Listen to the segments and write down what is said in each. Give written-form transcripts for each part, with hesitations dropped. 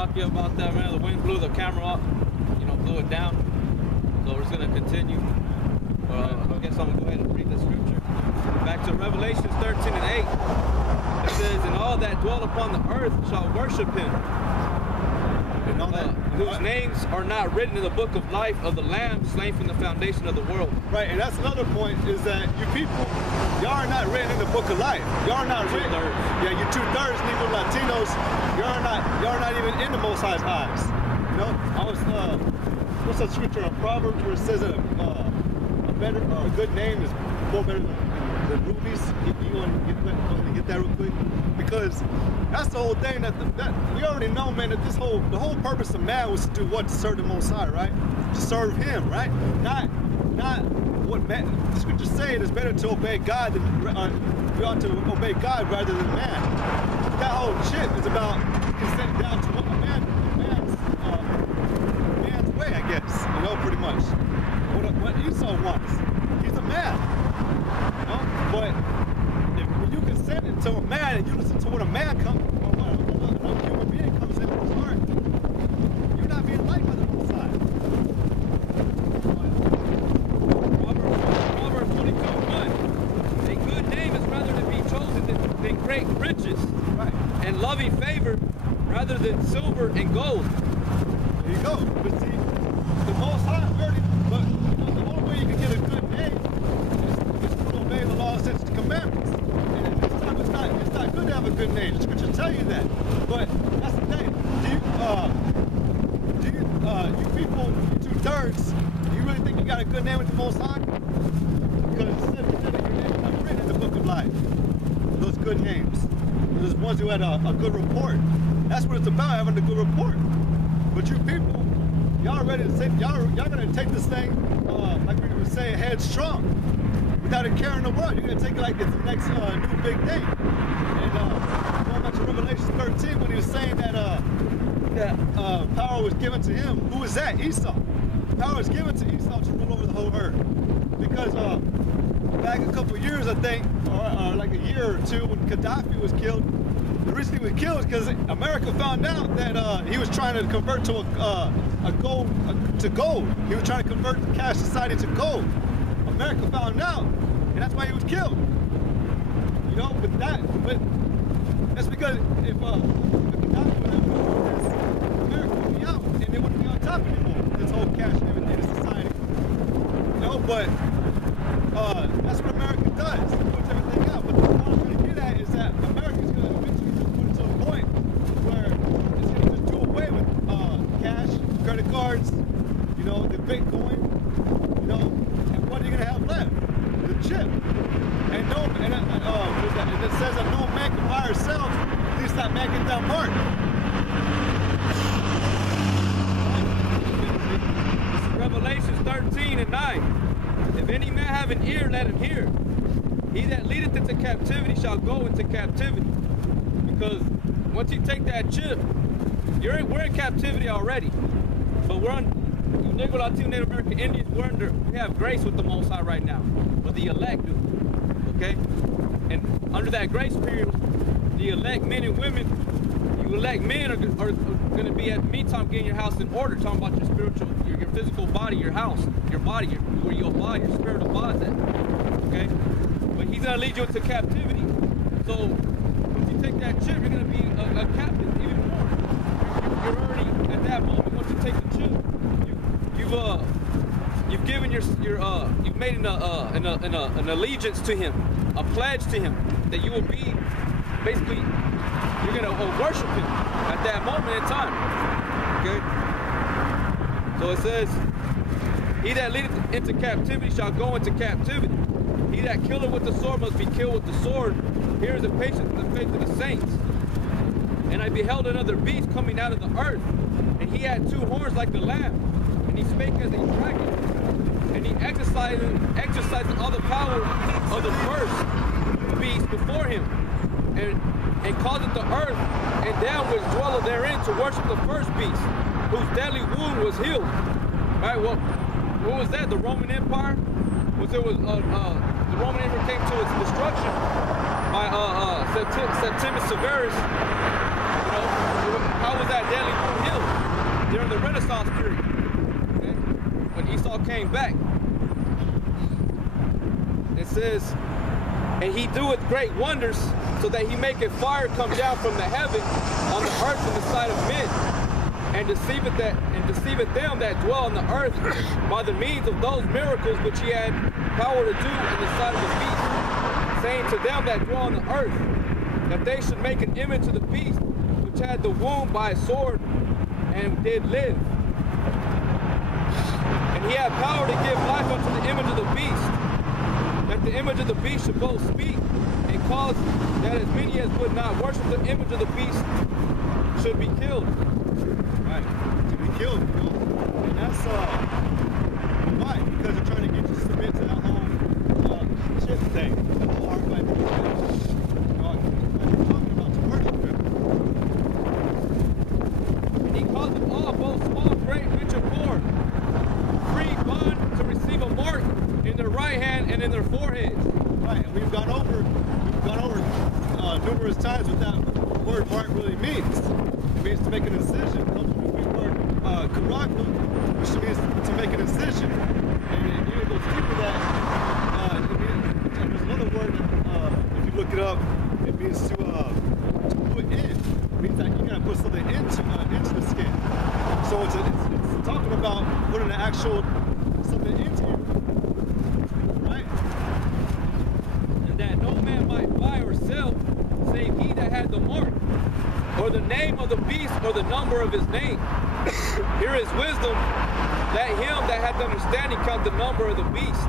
Slovakia about that, man. The wind blew the camera up, blew it down. So we're just gonna continue. I guess I'm gonna go ahead and read the scripture. Back to Revelations 13 and 8. It says, "And all that dwell upon the earth shall worship him, whose names are not written in the book of life of the Lamb slain from the foundation of the world." Right, and that's another point, is that you people, y'all are not written in the book of life. Y'all are not written. Yeah, you 2/3 Negro Latinos. Y'all are not even in the Most High's eyes. I was what's that scripture in Proverbs where it says that a good name is more better than rubies? You want to get that real quick? Because that's the whole thing that we already know, man, that the whole purpose of man was to do what? To serve the Most High, right? To serve him, right? Not what man. The scriptures say it is better to obey God than we ought to obey God rather than man. That whole shit is about consent down to what man's way, I guess. Pretty much. What Esau wants. He's a man. But when you consent to a man and you listen to what a man comes, or what a human being comes into his heart, you're not being liked by the Most High. Proverbs 22:1. A good name is rather to be chosen than great riches, right, and loving favor rather than silver and gold. There you go. But see, the Most High already. But the only way you can get a good name is to obey the law, statutes, and commandments. And at this time, it's not good to have a good name. The scriptures tell you that. But that's the thing. You people, you 2/3, do you really think you got a good name with the Most High? Because it said that your name is not written in the book of life. Those good names. Those ones who had a good report. That's what it's about, having a good report. But you people, y'all ready to say, y'all gonna take this thing, like we would say, headstrong, without a care in the world. You're gonna take it like it's the next new big thing. And going back to Revelation 13, when he was saying that power was given to him, who was that? Esau. Power was given to Esau to rule over the whole earth. Because back a couple years, I think, or like a year or two, when Gaddafi was killed, the reason he was killed is because America found out that he was trying to convert to gold. He was trying to convert the cash society to gold. America found out, and that's why he was killed. But that's because if Gaddafi would have this, America would be out, and they wouldn't be on top anymore. This whole cash and everything in society. But that's what America does. It puts everything out. But the point I'm trying to get at is that America's going to eventually just put it to a point where it's going to just do away with cash, credit cards, the Bitcoin, and what are you going to have left? The chip. And it says that no man can buy or sell, at least that man gets that mark. This is Revelations 13 and 9. If any man have an ear, let him hear. He that leadeth into captivity shall go into captivity. Because once you take that chip, we're in captivity already. But we're on Negro, Latino, Native American Indians, we have grace with the Most High right now. But the elect do. Okay? And under that grace period, the elect men and women, you elect men are going to be at the meantime getting your house in order, talking about your spiritual, your physical body, your house, your body, where you'll abide, your spirit abides at. Okay? But he's going to lead you into captivity. So once you take that chip, you're going to be a captive even more. You're already at that moment. Once you take the chip, you've given you've made an allegiance to him, a pledge to him that you will be basically, you're going to worship him at that moment in time. Okay? So it says, he that leadeth into captivity shall go into captivity. He that killeth with the sword must be killed with the sword. Here is the patience and the faith of the saints. And I beheld another beast coming out of the earth, and he had two horns like a lamb, and he spake as a dragon, and he exercised all the power of the first beast before him, and caused the earth and them which dwell therein to worship the first beast, whose deadly wound was healed. Right? Well, what was that? The Roman Empire? The Roman Empire came to its destruction by Septimius Severus. You know, how was that deadly wound healed? During the Renaissance period, okay? When Esau came back. It says, and he doeth great wonders, so that he maketh fire come down from the heaven on the earth in the sight of men, and deceiveth them that dwell on the earth by the means of those miracles which he had power to do in the sight of the beast, saying to them that dwell on the earth, that they should make an image of the beast, which had the wound by a sword, and did live. And he had power to give life unto the image of the beast, that the image of the beast should both speak, and cause that as many as would not worship the image of the beast should be killed. Right, to be killed, you know. And that's why? Because they're trying to get you to submit to that whole chip thing, that whole archetype of chip. They're talking about to worship him. And he caused them all, both small, great, rich, and poor, free, bond, to receive a mark in their right hand and in their foreheads. Right, and we've gone over numerous times what that word mark really means. It means to make an incision. It comes from the Greek word karakma, which means to make an incision. And it even goes deeper that there's another word that, if you look it up, it means to put in. It means that you gotta put something into the skin. So it's talking about putting an actual something into you. Right? And that no man might buy or sell, save he that had the mark, or the name of the beast, or the number of his name. Here is wisdom, let him that hath understanding count the number of the beast,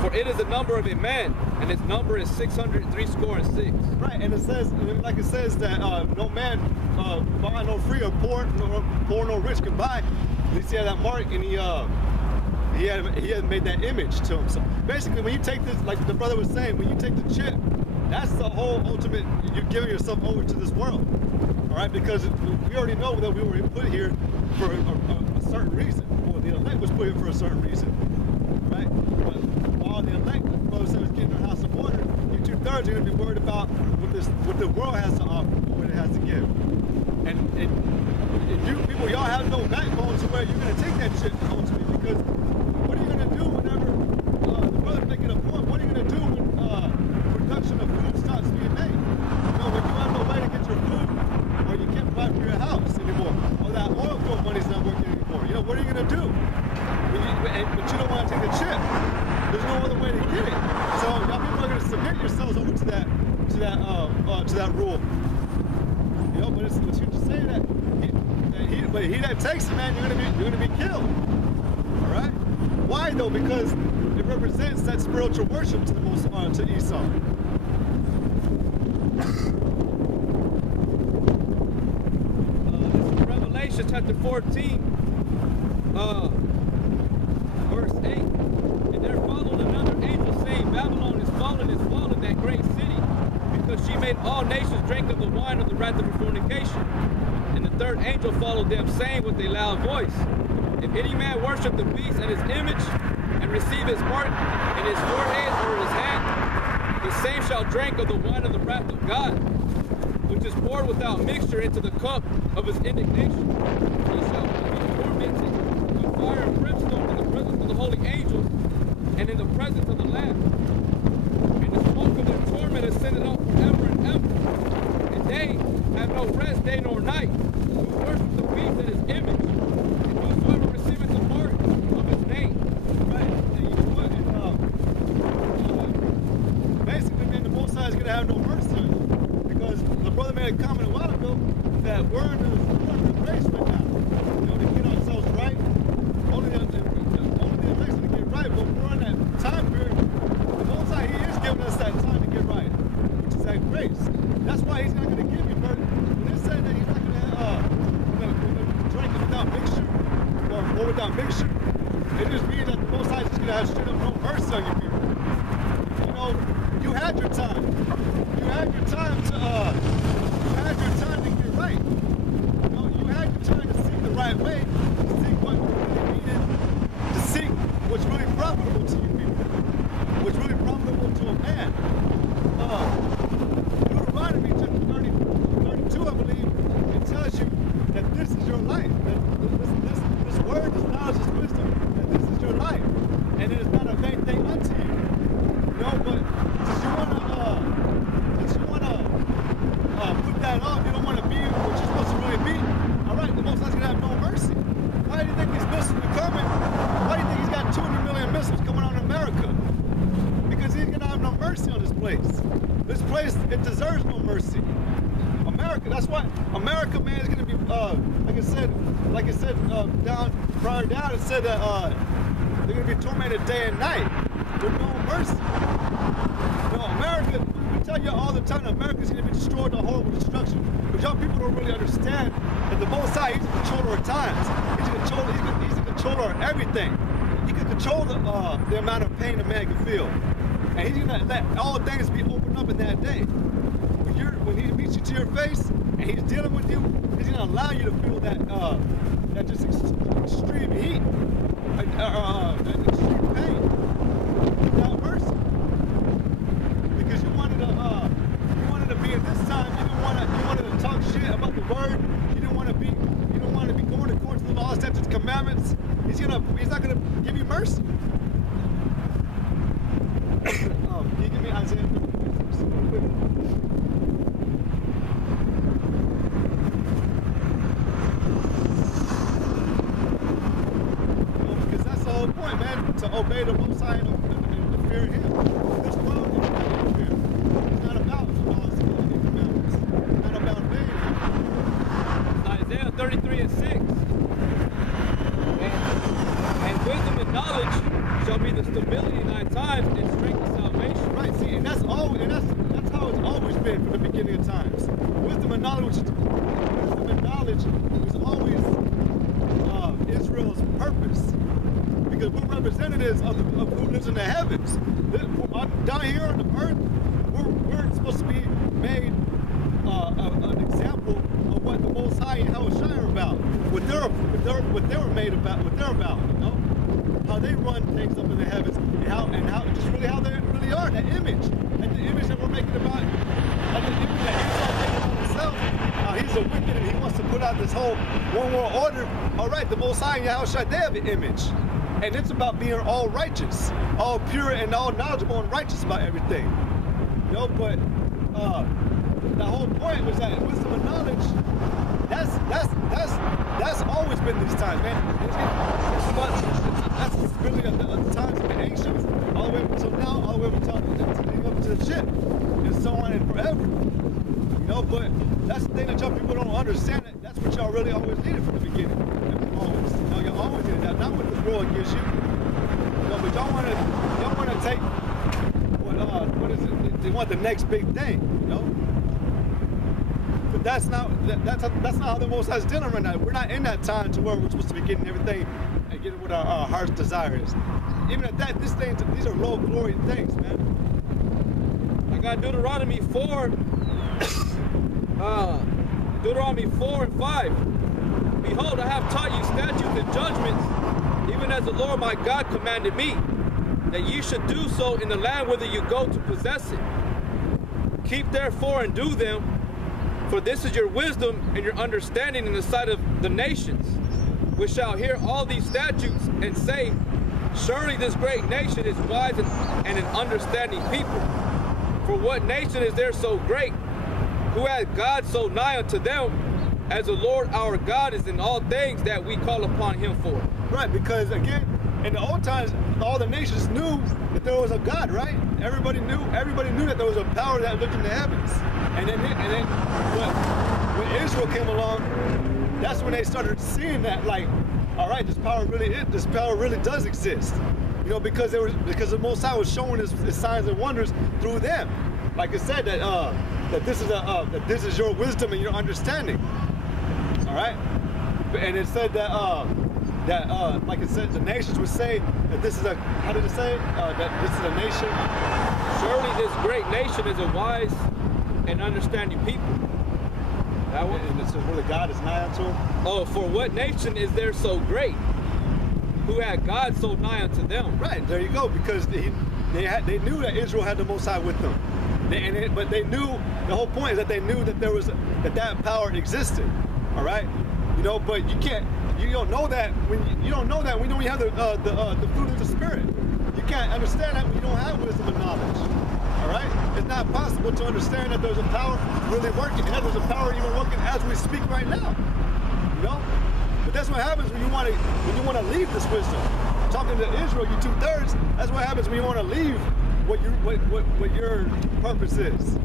for it is the number of a man, and its number is 666. Right, and it says, like it says that no man, buy no free or poor no rich can buy. At least he had that mark, and he had made that image to him. So basically, when you take this, like the brother was saying, when you take the chip, that's the whole ultimate. You're giving yourself over to this world. All right, because we already know that we were put here for a certain reason. Well, the elect was put here for a certain reason, right? But while the elect, the brother said, was getting their house in order, you 2/3 are going to be worried about what the world has to offer, what it has to give. And you people, y'all have no backbone to where you're going to take that shit ultimately, because what are you going to do whenever the brother's making a point? What are you going to do when production of food stops being made? You know, when you have no way to get your food, or you can't provide for your house anymore, or that oil field money's not working anymore. You know, what are you going to do? But you don't want to take the chip. There's no other way to get it. So y'all people are going to submit yourselves over to that rule. You know, but it's you just say that he that takes it, man, you're gonna be killed. All right? Why though? Because it represents that spiritual worship to the most to Esau. This is Revelation chapter 14, verse 8. And there followed another angel saying, Babylon is fallen, that great city, because she made all nations drink of the wine of the wrath of her fornication. And the third angel followed them, saying with a loud voice, if any man worship the beast and his image, and receive his mark in his forehead or in his hand, the same shall drink of the wine of the wrath of God, which is poured without mixture into the cup of his indignation. He shall be tormented with fire and brimstone in the presence of the holy angels and in the presence of the Lamb. And the smoke of their torment ascended up forever and ever. And they have no rest day nor night, who worship the beast and his image, and whosoever receiveth the mark of his name. Right, and you know what? And basically, man, the Most High is gonna have no mercy on you, because the brother made a comment a while ago that we're under the grace right now. You know, to get ourselves right. Only the elect's gonna get right, but we're in that time period. The Most High, He is giving us that time to get right, which is that grace. That's why He's not gonna give you mercy. When they say that He's not gonna drink without mixture or without mixture, it just means that the Most High is just gonna have straight up no mercy on you people. You know, you had your time. You had your time to get right. You know, you had your time to seek the right way, to seek what really needed, to seek what's really profitable to you people, what's really profitable to a man. Deuteronomy chapter 30, This place, it deserves no mercy. America, that's why America, man, is gonna be like I said, down prior down, it said that they're gonna be tormented day and night with no mercy. You know, America, we tell you all the time, America's gonna be destroyed to horrible destruction. But y'all people don't really understand that the Most High, He's in control of our times. He's in control of everything. He can control the amount of pain a man can feel. And He's gonna let all things be opened up in that day. When He meets you to your face and He's dealing with you, He's gonna allow you to feel that just extreme heat, extreme pain, without mercy. Because you wanted to be in this time. You wanted to talk shit about the word. You don't want to be going according to the law, statutes, and commandments. He's not gonna give you mercy. Can you give me Isaiah 36 real quick? Because that's the whole point, man, to obey the Most High and fear Him. This world is not fear. It's not about the laws and commandments. It's not about obeying Him. Isaiah 33:6. And wisdom and knowledge shall be the stability in thy times and strength of salvation. Right, see, and that's how it's always been from the beginning of times. Wisdom and knowledge was always Israel's purpose. Because we're representatives of who lives in the heavens. Down here on the earth, we're supposed to be made an example of what the Most High and how it's shining about. What they were made about, what they're about, you know? How they run things up in the heavens, and how just really how they really are, that image. And the image that we're making about, and the image that Esau made about himself. How he's a wicked and he wants to put out this whole one world order. All right, the Most High and Yahushua, they have an image. And it's about being all righteous, all pure and all knowledgeable and righteous about everything. You know, but the whole point was that wisdom and knowledge, that's always been these times, man. That's really the times of the ancients, all the way up until now, all the way up to the ship, and so on and forever. You know, but that's the thing that y'all people don't understand. That's what y'all really always needed from the beginning. Always. You know, y'all always needed that. Not what this world gives you. You know, but y'all want to take what is it? They want the next big thing. You know. But that's not how the Most High is dealing right now. We're not in that time to where we're supposed to be getting everything and getting what our heart's desire is. Even at that, these are low glory things, man. I got Deuteronomy 4. Deuteronomy 4 and 5. Behold, I have taught you statutes and judgments, even as the Lord my God commanded me, that ye should do so in the land whither you go to possess it. Keep therefore and do them, for this is your wisdom and your understanding in the sight of the nations, which shall hear all these statutes and say, surely this great nation is wise and an understanding people. For what nation is there so great, who has God so nigh unto them, as the Lord our God is in all things that we call upon Him for? Right, because again, in the old times, all the nations knew that there was a God, right? Everybody knew that there was a power that lived in the heavens. And then when Israel came along, that's when they started seeing that, like, all right, this power really does exist. You know, because the Most High was showing his signs and wonders through them. Like I said, that this is your wisdom and your understanding. All right, and it said that like it said, the nations would say that this is a, how did it say? That this is a nation. Surely this great nation is a wise and understanding people. That one? And it says where the God is nigh unto him. Oh, for what nation is there so great, who had God so nigh unto them? Right, there you go, because they knew that Israel had the Most High with them. But they knew, the whole point is that they knew that that power existed. All right, you know, but you don't know that when you don't have the fruit of the Spirit. You can't understand that when you don't have wisdom and knowledge. All right, it's not possible to understand that there's a power really working, and that there's a power even working as we speak right now. You know, but that's what happens when you want to leave this wisdom. I'm talking to Israel, you 2/3. That's what happens when you want to leave what your purpose is.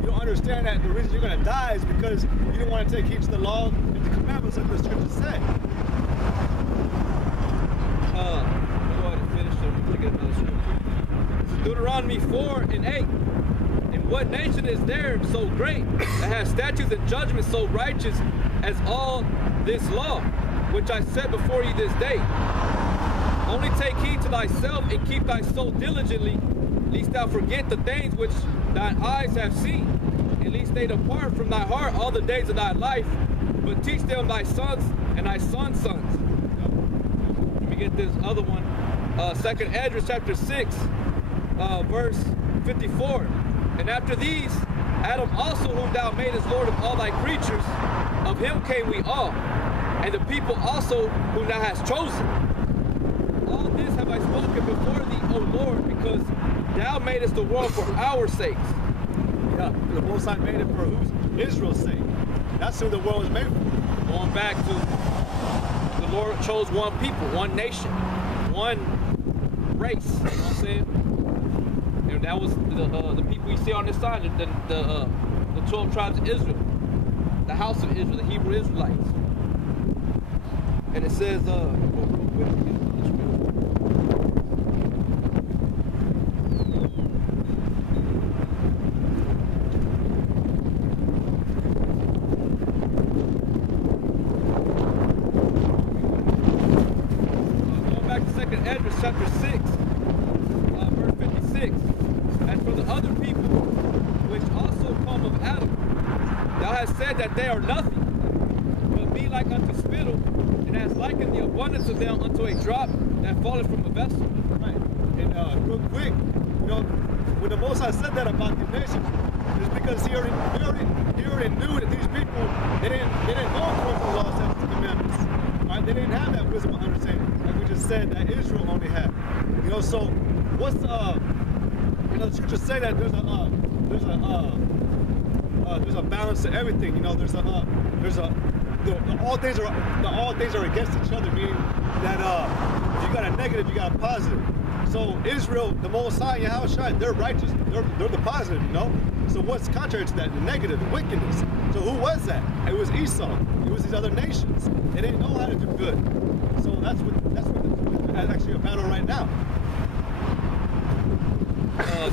You don't understand that the reason you're going to die is because you don't want to take heed to the law and the commandments that the scriptures say. Go ahead and finish it. We'll get another scripture. This is Deuteronomy 4 and 8. And what nation is there so great that has statutes and judgments so righteous as all this law, which I set before you this day? Only take heed to thyself and keep thy soul diligently, lest thou forget the things which thine eyes have seen, and lest they depart from thy heart all the days of thy life, but teach them thy sons and thy sons' sons. Let me get this other one. 2nd Esdras chapter 6, verse 54. And after these, Adam also, whom thou madest Lord of all thy creatures, of him came we all, and the people also whom thou hast chosen. All this have I spoken before thee, O Lord, because thou madest the world for our sakes. Yeah, the Most High made it for who's? Israel's sake. That's who the world was made for. Going back to the Lord chose one people, one nation, one race. You know what I'm saying? And that was the people you see on this side, the 12 tribes of Israel, the house of Israel, the Hebrew Israelites. And it says, chapter 6, verse 56. As for the other people, which also come of Adam, thou hast said that they are nothing, but be like unto spittle, and hast likened the abundance of them unto a drop that falleth from a vessel. Right. And real quick, you know, when the Most High said that about the nations, it's because he already knew that these people they didn't go according to the law, statutes, and commandments. Right? They didn't have that wisdom and understanding, like we just said that Israel only had. You know, so what's you know, the scriptures say that there's a balance to everything. You know, all things are against each other, meaning that if you got a negative, you got a positive. So Israel, the Most High, Yahushua, they're righteous. They're the positive, you know. So what's contrary to that? The negative, the wickedness. So who was that? It was Esau. It was these other nations. They didn't know how to do good. So that's actually a battle right now.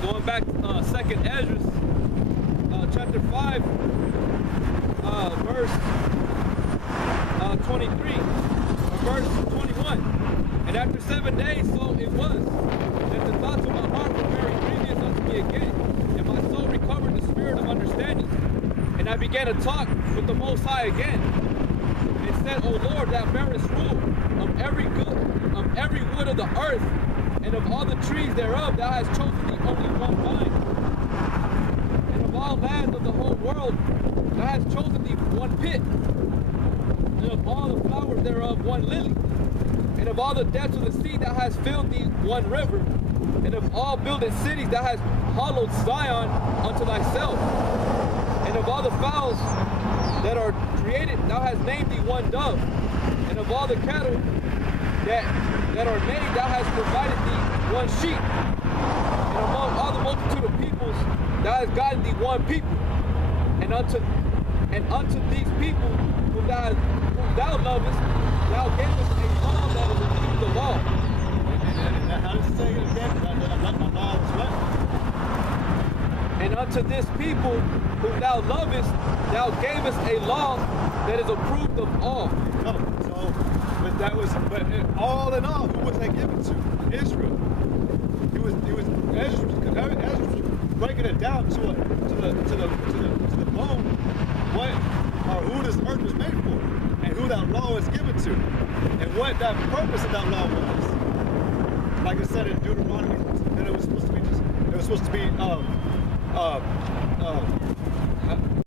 Going back to 2nd Esdras, chapter 5, verse 23, verse 21. And after 7 days, so it was, that the thoughts of my heart were very grievous unto me again, and my soul recovered the spirit of understanding. And I began to talk with the Most High again, and said, O Lord, thou bearest rule of every wood of the earth, and of all the trees thereof thou hast chosen thee only one vine. And of all lands of the whole world thou hast chosen thee one pit. And of all the flowers thereof one lily. And of all the depths of the sea thou hast filled thee one river. And of all builded cities thou hast hollowed Zion unto thyself. And of all the fowls that are created thou hast named thee one dove. And of all the cattle that are made, thou hast provided thee one sheep. And among all the multitude of peoples, thou hast gotten thee one people. And unto these people whom thou lovest, thou gavest a law that is indeed the law. And how does it say it again? The law is what? And unto this people whom thou lovest, thou gavest a law that is approved of all. But all in all, who was that given to? Israel. Ezra was breaking it down to the bone, what or who this earth was made for, and who that law was given to, and what that purpose of that law was. Like I said in Deuteronomy, that it was supposed to be